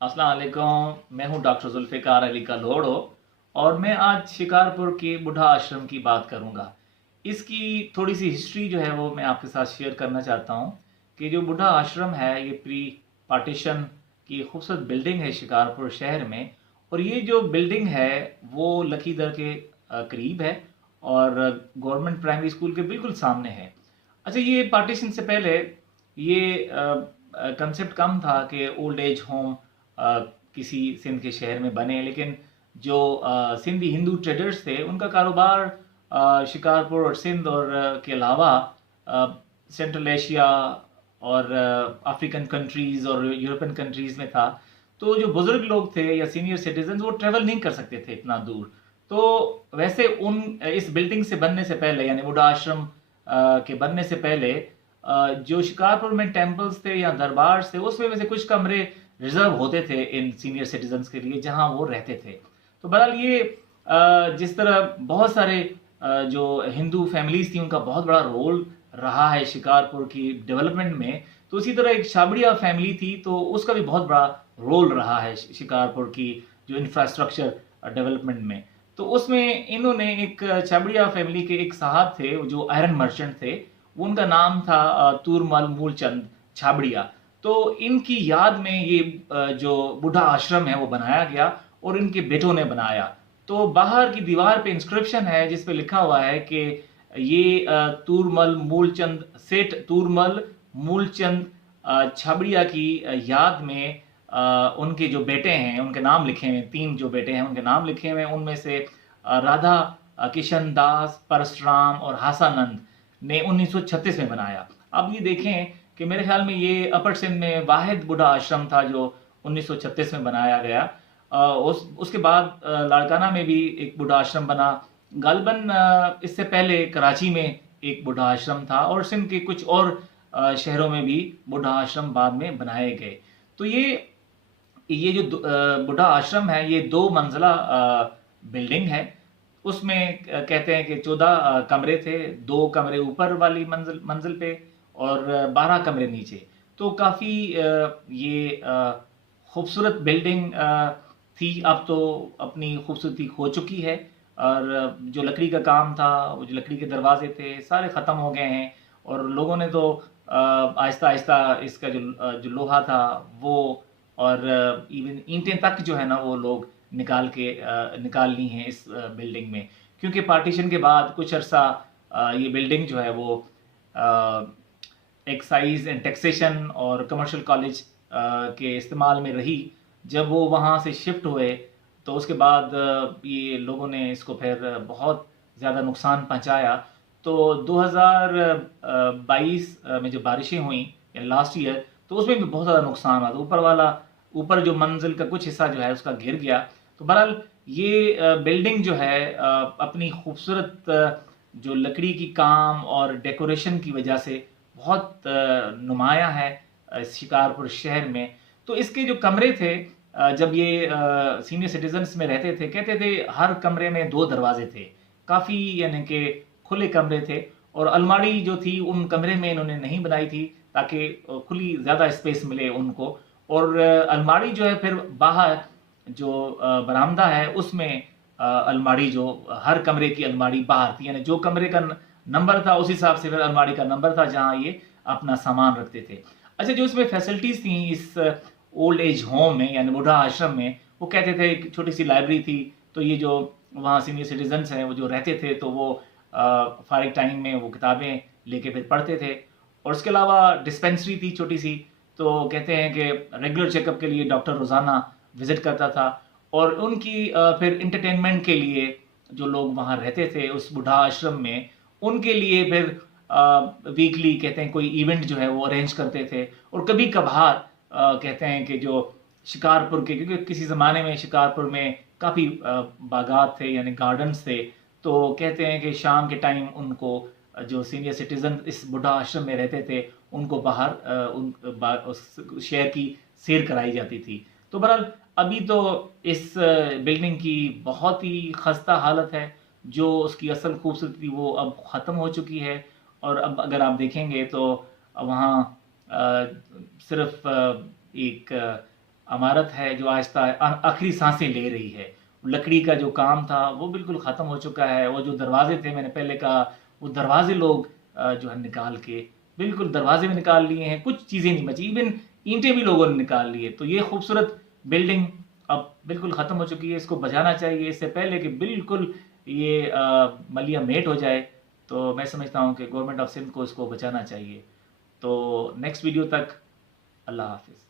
अस्सलाम वालेकुम। मैं हूं डॉक्टर जुल्फ़िकार अली कलोड़ो और मैं आज शिकारपुर के बुढ़ा आश्रम की बात करूंगा। इसकी थोड़ी सी हिस्ट्री जो है वो मैं आपके साथ शेयर करना चाहता हूं कि जो बुढ़ा आश्रम है ये प्री पार्टीशन की खूबसूरत बिल्डिंग है शिकारपुर शहर में। और ये जो बिल्डिंग है वो लखीदर के करीब है और गवर्नमेंट प्राइमरी स्कूल के बिल्कुल सामने है। अच्छा, ये पार्टीशन से पहले ये कंसेप्ट कम था कि ओल्ड एज होम किसी सिंध के शहर में बने, लेकिन जो सिंधी हिंदू ट्रेडर्स थे उनका कारोबार शिकारपुर और सिंध और के अलावा सेंट्रल एशिया और अफ्रीकन कंट्रीज़ और यूरोपियन कंट्रीज़ में था। तो जो बुज़ुर्ग लोग थे या सीनियर सिटीजन वो ट्रेवल नहीं कर सकते थे इतना दूर। तो वैसे उन इस बिल्डिंग से बनने से पहले यानी बुढ़ा आश्रम के बनने से पहले जो शिकारपुर में टेम्पल्स थे या दरबार थे उसमें वैसे कुछ कमरे रिजर्व होते थे इन सीनियर सिटीजन्स के लिए जहां वो रहते थे। तो बहरहाल ये जिस तरह बहुत सारे जो हिंदू फैमिलीज थी उनका बहुत बड़ा रोल रहा है शिकारपुर की डेवलपमेंट में, तो उसी तरह एक छाबड़िया फैमिली थी तो उसका भी बहुत बड़ा रोल रहा है शिकारपुर की जो इंफ्रास्ट्रक्चर डेवलपमेंट में। तो उसमें इन्होंने एक छाबड़िया फैमिली के एक साहब थे जो आयरन मर्चेंट थे, उनका नाम था तूरमल मूलचंद छाबड़िया। तो इनकी याद में ये जो बुढ़ा आश्रम है वो बनाया गया और इनके बेटों ने बनाया। तो बाहर की दीवार पे इंस्क्रिप्शन है जिस पे लिखा हुआ है कि ये तूरमल मूलचंद सेठ तूरमल मूलचंद छाबड़िया की याद में उनके जो बेटे हैं उनके नाम लिखे हुए, तीन जो बेटे हैं उनके नाम लिखे हुए, उनमें से राधा किशन दास परशुराम और हासानंद ने 1936 में बनाया। अब ये देखें कि मेरे ख्याल में ये अपर सिंध में वाहिद बुढ़ा आश्रम था जो 1936 में बनाया गया। उसके बाद लाड़काना में भी एक बुढ़ा आश्रम बना। गालबन इससे पहले कराची में एक बुढ़ा आश्रम था और सिंध के कुछ और शहरों में भी बुढ़ा आश्रम बाद में बनाए गए। तो ये जो बुढ़ा आश्रम है ये 2 मंजिला बिल्डिंग है। उसमें कहते हैं कि 14 कमरे थे, 2 कमरे ऊपर वाली मंजिल मंजिल पे और 12 कमरे नीचे। तो काफ़ी ये खूबसूरत बिल्डिंग थी। अब तो अपनी खूबसूरती खो चुकी है और जो लकड़ी का काम था, वो जो लकड़ी के दरवाजे थे सारे ख़त्म हो गए हैं और लोगों ने तो आहिस्ता आहिस्ता इसका जो लोहा था वो और इवन ईंटें तक जो है ना वो लोग निकाल ली हैं इस बिल्डिंग में, क्योंकि पार्टीशन के बाद कुछ अरसा ये बिल्डिंग जो है वो एक्साइज एंड टैक्सेशन और कमर्शियल कॉलेज के इस्तेमाल में रही। जब वो वहाँ से शिफ्ट हुए तो उसके बाद ये लोगों ने इसको फिर बहुत ज़्यादा नुकसान पहुँचाया। तो 2022 में जो बारिशें हुई या लास्ट ईयर, तो उसमें भी बहुत ज़्यादा नुकसान हुआ। तो ऊपर जो मंजिल का कुछ हिस्सा जो है उसका गिर गया। तो बहरहाल ये बिल्डिंग जो है अपनी खूबसूरत जो लकड़ी की काम और डेकोरेशन की वजह से बहुत नुमाया है शिकारपुर शहर में। तो इसके जो कमरे थे जब ये सीनियर सिटीजन्स में रहते थे कहते थे हर कमरे में 2 दरवाजे थे, काफ़ी यानी कि खुले कमरे थे। और अलमारी जो थी उन कमरे में इन्होंने नहीं बनाई थी ताकि खुली ज़्यादा स्पेस मिले उनको। और अलमारी जो है फिर बाहर जो बरामदा है उसमें अलमारी जो हर कमरे की अलमारी बाहर थी, यानी जो कमरे का नंबर था उस हिसाब से फिर अलमारी का नंबर था जहाँ ये अपना सामान रखते थे। अच्छा, जो इसमें फैसिलिटीज़ थी इस ओल्ड एज होम में यानी बुढ़ा आश्रम में, वो कहते थे एक छोटी सी लाइब्रेरी थी। तो ये जो वहाँ सीनियर सिटीजन्स हैं वो जो रहते थे तो वो फारिग टाइम में वो किताबें लेके फिर पढ़ते थे। और उसके अलावा डिस्पेंसरी थी छोटी सी। तो कहते हैं कि रेगुलर चेकअप के लिए डॉक्टर रोज़ाना विजिट करता था। और उनकी फिर इंटरटेनमेंट के लिए जो लोग वहाँ रहते थे उस बुढ़ा आश्रम में, उनके लिए फिर वीकली कहते हैं कोई इवेंट जो है वो अरेंज करते थे। और कभी कभार कहते हैं कि जो शिकारपुर के, क्योंकि किसी ज़माने में शिकारपुर में काफ़ी बागात थे यानी गार्डन्स थे, तो कहते हैं कि शाम के टाइम उनको जो सीनियर सिटीजन इस बुढ़ा आश्रम में रहते थे उनको बाहर उस शहर की सैर कराई जाती थी। तो बहरहाल अभी तो इस बिल्डिंग की बहुत ही खस्ता हालत है। जो उसकी असल खूबसूरती वो अब ख़त्म हो चुकी है। और अब अगर आप देखेंगे तो वहाँ सिर्फ एक इमारत है जो आहिस्ता आखिरी सांसें ले रही है। लकड़ी का जो काम था वो बिल्कुल ख़त्म हो चुका है। वो जो दरवाजे थे, मैंने पहले कहा, वो दरवाजे लोग जो है निकाल के बिल्कुल दरवाजे भी निकाल लिए हैं, कुछ चीज़ें नहीं बची, इवन ईंटें भी लोगों ने निकाल लिए। तो ये खूबसूरत बिल्डिंग अब बिल्कुल ख़त्म हो चुकी है। इसको बचाना चाहिए इससे पहले कि बिल्कुल ये मलिया मेट हो जाए। तो मैं समझता हूँ कि गवर्नमेंट ऑफ सिंध को इसको बचाना चाहिए। तो नेक्स्ट वीडियो तक अल्लाह हाफिज़।